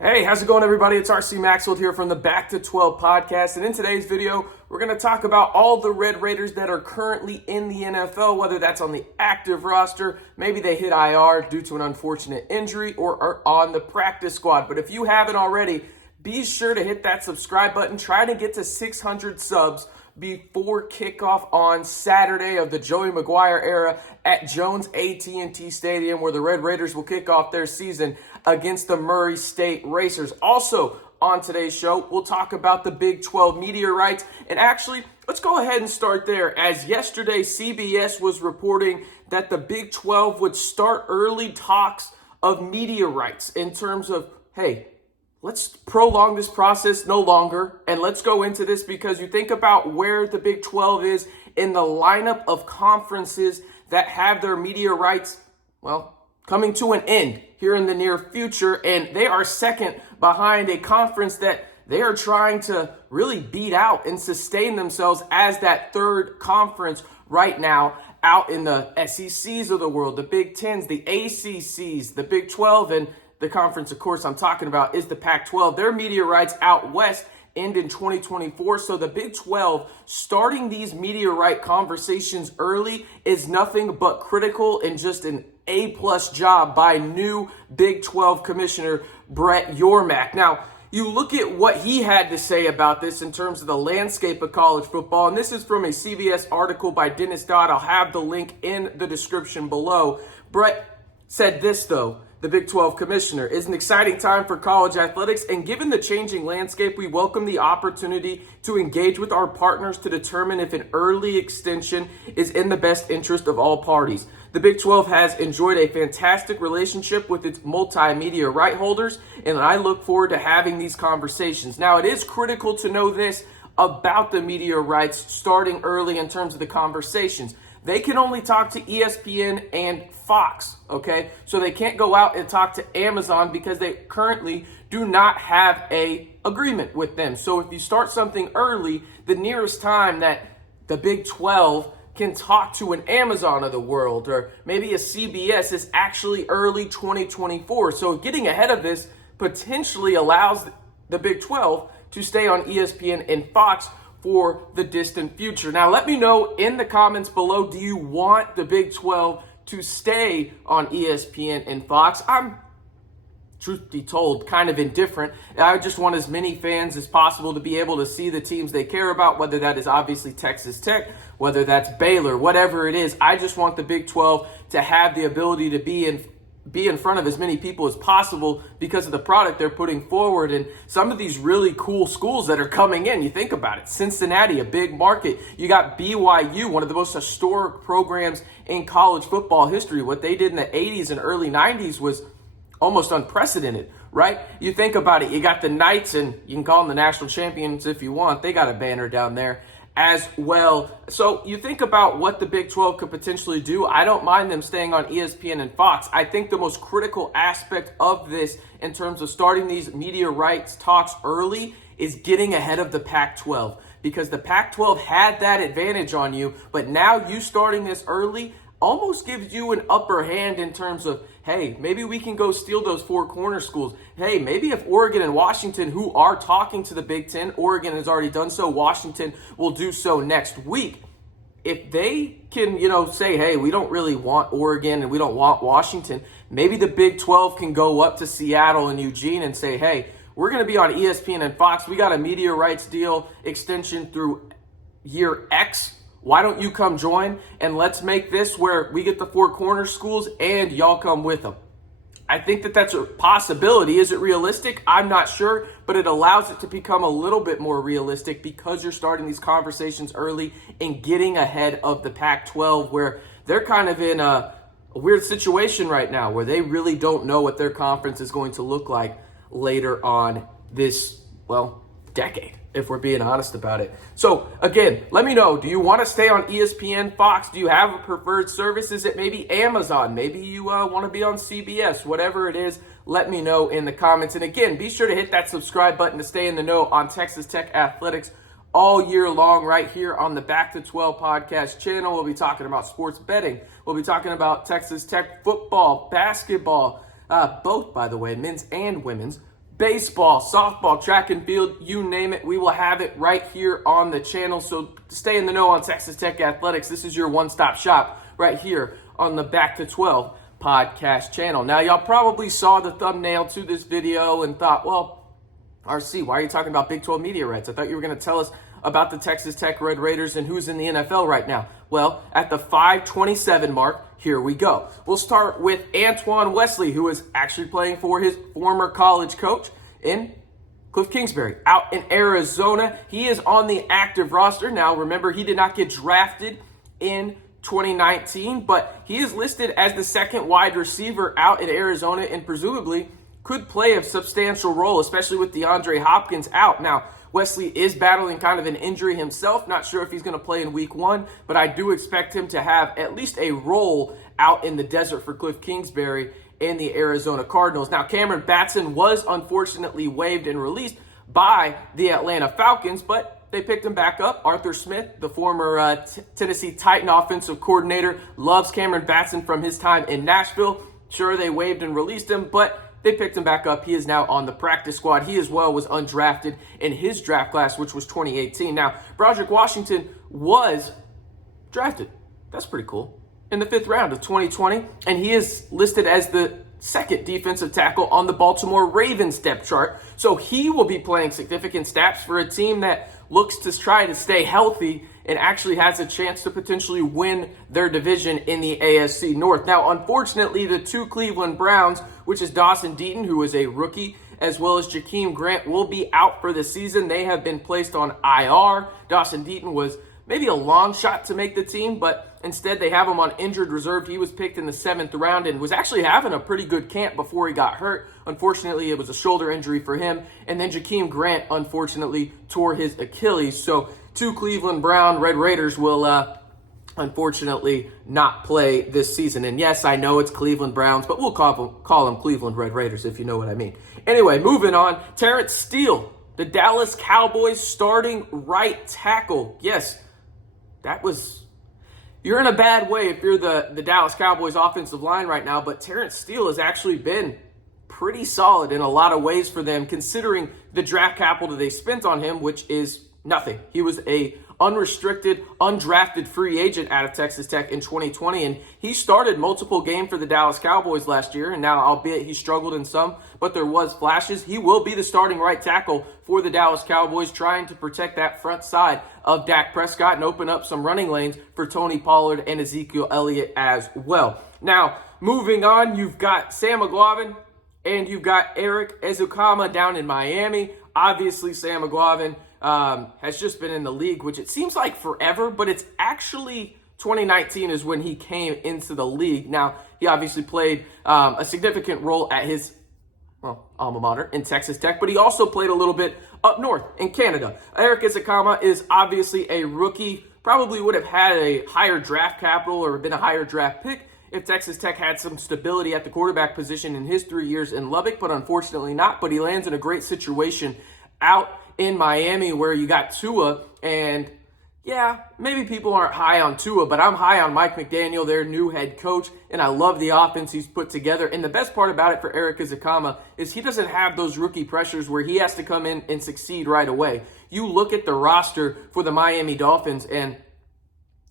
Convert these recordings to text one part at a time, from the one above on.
Hey, how's it going, everybody? It's RC Maxfield here from the Back to 12 podcast. And in today's video, we're going to talk about all the Red Raiders that are currently in the NFL, whether that's on the active roster, maybe they hit IR due to an unfortunate injury, or are on the practice squad. But if you haven't already, be sure to hit that subscribe button. Try to get to 600 subs before kickoff on Saturday of the Joey Maguire era at Jones AT&T Stadium, where the Red Raiders will kick off their season against the Murray State Racers. Also on today's show, we'll talk about the Big 12 media rights. And actually, let's go ahead and start there, as yesterday CBS was reporting that the Big 12 would start early talks of media rights in terms of, hey, let's prolong this process no longer, and let's go into this because you think about where the Big 12 is in the lineup of conferences that have their media rights, well, coming to an end here in the near future, and they are second behind a conference that they are trying to really beat out and sustain themselves as that third conference right now out in the SECs of the world, the Big Tens, the ACCs, the Big 12, and the conference, of course, I'm talking about is the Pac-12. Their media rights out west end in 2024. So the Big 12 starting these media right conversations early is nothing but critical and just an A-plus job by new Big 12 Commissioner Brett Yormark. Now, you look at what he had to say about this in terms of the landscape of college football, and this is from a CBS article by Dennis Dodd. I'll have the link in the description below. Brett said this, though. The Big 12 commissioner: "It's an exciting time for college athletics, and given the changing landscape, we welcome the opportunity to engage with our partners to determine if an early extension is in the best interest of all parties. The Big 12 has enjoyed a fantastic relationship with its multimedia right holders, and I look forward to having these conversations." Now, it is critical to know this about the media rights starting early in terms of the conversations. They can only talk to ESPN and Fox, okay? So they can't go out and talk to Amazon because they currently do not have a agreement with them. So if you start something early, the nearest time that the Big 12 can talk to an Amazon of the world or maybe a CBS is actually early 2024. So getting ahead of this potentially allows the Big 12 to stay on ESPN and Fox for the distant future. Now, let me know in the comments below, do you want the Big 12 to stay on ESPN and Fox? I'm, truth be told, kind of indifferent. I just want as many fans as possible to be able to see the teams they care about, whether that is obviously Texas Tech, whether that's Baylor, whatever it is. I just want the Big 12 to have the ability to be in front of as many people as possible because of the product they're putting forward and some of these really cool schools that are coming in. You think about it. Cincinnati, a big market. You got BYU, one of the most historic programs in college football history. What they did in the 80s and early 90s was almost unprecedented, right? You think about it. You got the Knights, and you can call them the national champions if you want. They got a banner down there as well. So you think about what the Big 12 could potentially do. I don't mind them staying on ESPN and Fox. I think the most critical aspect of this in terms of starting these media rights talks early is getting ahead of the Pac-12, because the Pac-12 had that advantage on you, but now you starting this early almost gives you an upper hand in terms of, hey, maybe we can go steal those four corner schools. Hey, maybe if Oregon and Washington, who are talking to the Big Ten, Oregon has already done so, Washington will do so next week. If they can, say, hey, we don't really want Oregon and we don't want Washington, maybe the Big 12 can go up to Seattle and Eugene and say, hey, we're going to be on ESPN and Fox. We got a media rights deal extension through year X. Why don't you come join, and let's make this where we get the four corner schools and y'all come with them. I think that that's a possibility. Is it realistic? I'm not sure, but it allows it to become a little bit more realistic because you're starting these conversations early and getting ahead of the Pac-12, where they're kind of in a weird situation right now where they really don't know what their conference is going to look like later on this, decade, if we're being honest about it. So again, let me know, do you want to stay on ESPN, Fox? Do you have a preferred service? Is it maybe Amazon? Maybe you want to be on CBS, whatever it is, let me know in the comments. And again, be sure to hit that subscribe button to stay in the know on Texas Tech athletics all year long right here on the Back to 12 podcast channel. We'll be talking about sports betting. We'll be talking about Texas Tech football, basketball, both, by the way, men's and women's, baseball, softball, track and field, you name it, we will have it right here on the channel. So to stay in the know on Texas Tech athletics, this is your one-stop shop right here on the Back to 12 podcast channel. Now, y'all probably saw the thumbnail to this video and thought, well, RC, why are you talking about Big 12 media rights? I thought you were going to tell us about the Texas Tech Red Raiders and who's in the NFL right now. Well, at the 5:27 mark, here we go. We'll start with Antoine Wesley, who is actually playing for his former college coach in Kliff Kingsbury out in Arizona. He is on the active roster. Now, remember, he did not get drafted in 2019, but he is listed as the second wide receiver out in Arizona and presumably could play a substantial role, especially with DeAndre Hopkins out. Now, Wesley is battling kind of an injury himself. Not sure if he's going to play in week 1, but I do expect him to have at least a role out in the desert for Kliff Kingsbury and the Arizona Cardinals. Now, Cameron Batson was unfortunately waived and released by the Atlanta Falcons, but they picked him back up. Arthur Smith, the former Tennessee Titan offensive coordinator, loves Cameron Batson from his time in Nashville. Sure, they waived and released him, but they picked him back up. He is now on the practice squad. He as well was undrafted in his draft class, which was 2018. Now, Broderick Washington was drafted. That's pretty cool. In the 5th round of 2020, and he is listed as the second defensive tackle on the Baltimore Ravens depth chart. So he will be playing significant snaps for a team that looks to try to stay healthy and actually has a chance to potentially win their division in the AFC North. Now, unfortunately, the 2 Cleveland Browns, which is Dawson Deaton, who is a rookie, as well as Jakeem Grant, will be out for the season. They have been placed on IR. Dawson Deaton was maybe a long shot to make the team, but instead they have him on injured reserve. He was picked in the 7th round and was actually having a pretty good camp before he got hurt. Unfortunately, it was a shoulder injury for him. And then Jakeem Grant, unfortunately, tore his Achilles. So 2 Cleveland Brown Red Raiders will unfortunately not play this season. And yes, I know it's Cleveland Browns, but we'll call them Cleveland Red Raiders if you know what I mean. Anyway, moving on. Terrence Steele, the Dallas Cowboys starting right tackle. Yes, you're in a bad way if you're the Dallas Cowboys offensive line right now, but Terrence Steele has actually been pretty solid in a lot of ways for them, considering the draft capital they spent on him, which is nothing. He was a unrestricted, undrafted free agent out of Texas Tech in 2020, and he started multiple games for the Dallas Cowboys last year, and now, albeit he struggled in some, but there was flashes. He will be the starting right tackle for the Dallas Cowboys, trying to protect that front side of Dak Prescott and open up some running lanes for Tony Pollard and Ezekiel Elliott as well. Now, moving on, you've got Sam McGlavin and you've got Eric Ezukanma down in Miami. Obviously, Sam McGlavin has just been in the league, which it seems like forever, but it's actually 2019 is when he came into the league. Now, he obviously played a significant role at his alma mater in Texas Tech, but he also played a little bit up north in Canada. Eric Ezukanma is obviously a rookie, probably would have had a higher draft capital or been a higher draft pick if Texas Tech had some stability at the quarterback position in his 3 years in Lubbock, but unfortunately not. But he lands in a great situation out in Miami where you got Tua, and yeah, maybe people aren't high on Tua, but I'm high on Mike McDaniel, their new head coach, and I love the offense he's put together. And the best part about it for Eric Ezukanma is he doesn't have those rookie pressures where he has to come in and succeed right away. You look at the roster for the Miami Dolphins, and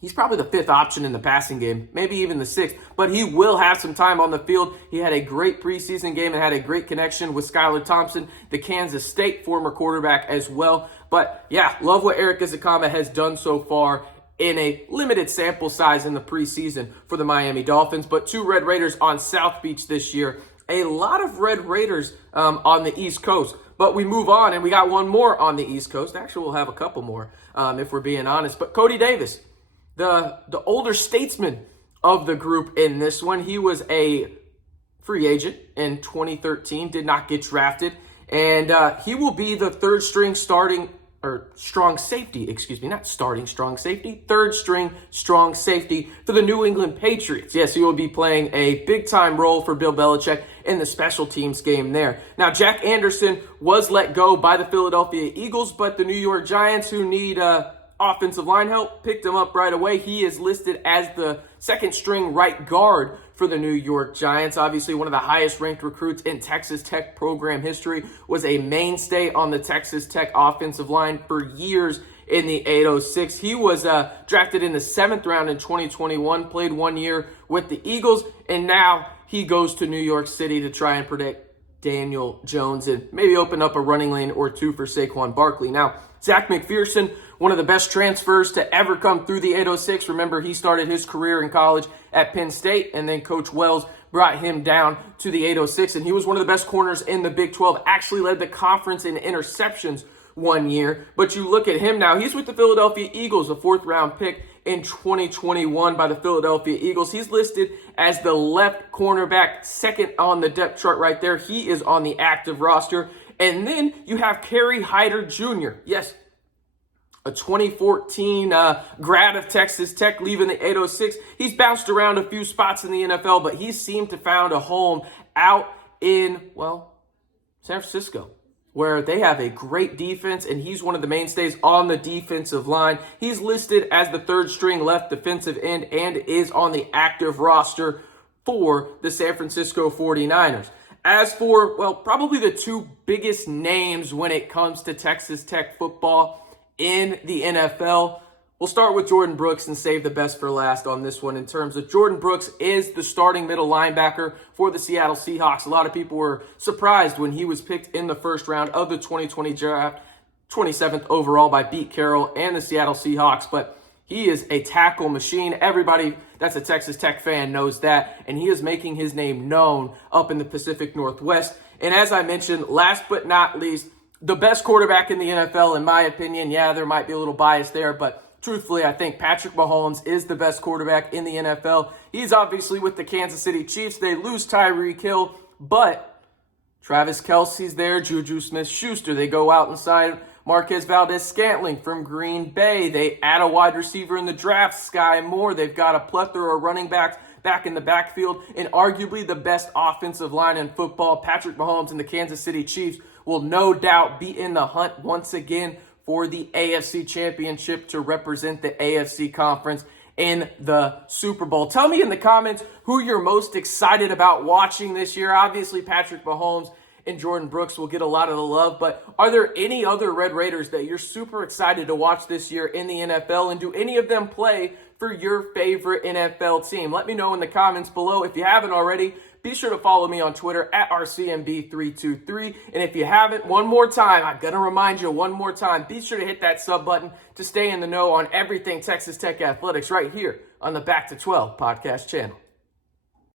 he's probably the 5th option in the passing game, maybe even the 6th, but he will have some time on the field. He had a great preseason game and had a great connection with Skylar Thompson, the Kansas State former quarterback as well. But yeah, love what Eric Ezukanma has done so far in a limited sample size in the preseason for the Miami Dolphins. But 2 Red Raiders on South Beach this year. A lot of Red Raiders on the East Coast. But we move on, and we got one more on the East Coast. Actually, we'll have a couple more if we're being honest. But Cody Davis, the older statesman of the group in this one. He was a free agent in 2013, did not get drafted, and he will be the third string strong safety for the New England Patriots. Yes, he will be playing a big-time role for Bill Belichick in the special teams game there. Now, Jack Anderson was let go by the Philadelphia Eagles, but the New York Giants, who need offensive line help, picked him up right away. He is listed as the second string right guard for for the New York Giants. Obviously, one of the highest ranked recruits in Texas Tech program history, was a mainstay on the Texas Tech offensive line for years in the 806. He was drafted in the 7th round in 2021, played 1 year with the Eagles, and now he goes to New York City to try and protect Daniel Jones and maybe open up a running lane or two for Saquon Barkley. Now, Zach Mcpherson, one of the best transfers to ever come through the 806. Remember, he started his career in college at Penn State, and then Coach Wells brought him down to the 806, and he was one of the best corners in the Big 12, actually led the conference in interceptions 1 year. But you look at him now, he's with the Philadelphia Eagles, a 4th-round pick in 2021 by the Philadelphia Eagles. He's listed as the left cornerback, 2nd on the depth chart right there. He is on the active roster. And then you have Carrie Hyder Jr. Yes, a 2014 grad of Texas Tech, leaving the 806. He's bounced around a few spots in the NFL, but he seemed to found a home out in, well, San Francisco, where they have a great defense, and he's one of the mainstays on the defensive line. He's listed as the 3rd-string left defensive end and is on the active roster for the San Francisco 49ers. As for, well, probably the 2 biggest names when it comes to Texas Tech football in the NFL, we'll start with Jordyn Brooks and save the best for last on this one. In terms of Jordyn Brooks is the starting middle linebacker for the Seattle Seahawks. A lot of people were surprised when he was picked in the 1st round of the 2020 draft, 27th overall by Pete Carroll and the Seattle Seahawks. But he is a tackle machine. Everybody that's a Texas Tech fan knows that, and he is making his name known up in the Pacific Northwest. And as I mentioned, last but not least, the best quarterback in the NFL, in my opinion. Yeah, there might be a little bias there, but truthfully, I think Patrick Mahomes is the best quarterback in the NFL. He's obviously with the Kansas City Chiefs. They lose Tyreek Hill, but Travis Kelce's there, Juju Smith-Schuster. They go out and sign Marquez Valdez-Scantling from Green Bay. They add a wide receiver in the draft, Sky Moore. They've got a plethora of running backs back in the backfield, and arguably the best offensive line in football. Patrick Mahomes and the Kansas City Chiefs will no doubt be in the hunt once again for the AFC Championship to represent the AFC Conference in the Super Bowl. Tell me in the comments who you're most excited about watching this year. Obviously, Patrick Mahomes and Jordyn Brooks will get a lot of the love, but are there any other Red Raiders that you're super excited to watch this year in the NFL, and do any of them play for your favorite NFL team? Let me know in the comments below. If you haven't already, be sure to follow me on Twitter at RCMB323. And if you haven't, one more time, I'm going to remind you one more time, be sure to hit that sub button to stay in the know on everything Texas Tech athletics right here on the Back to 12 podcast channel.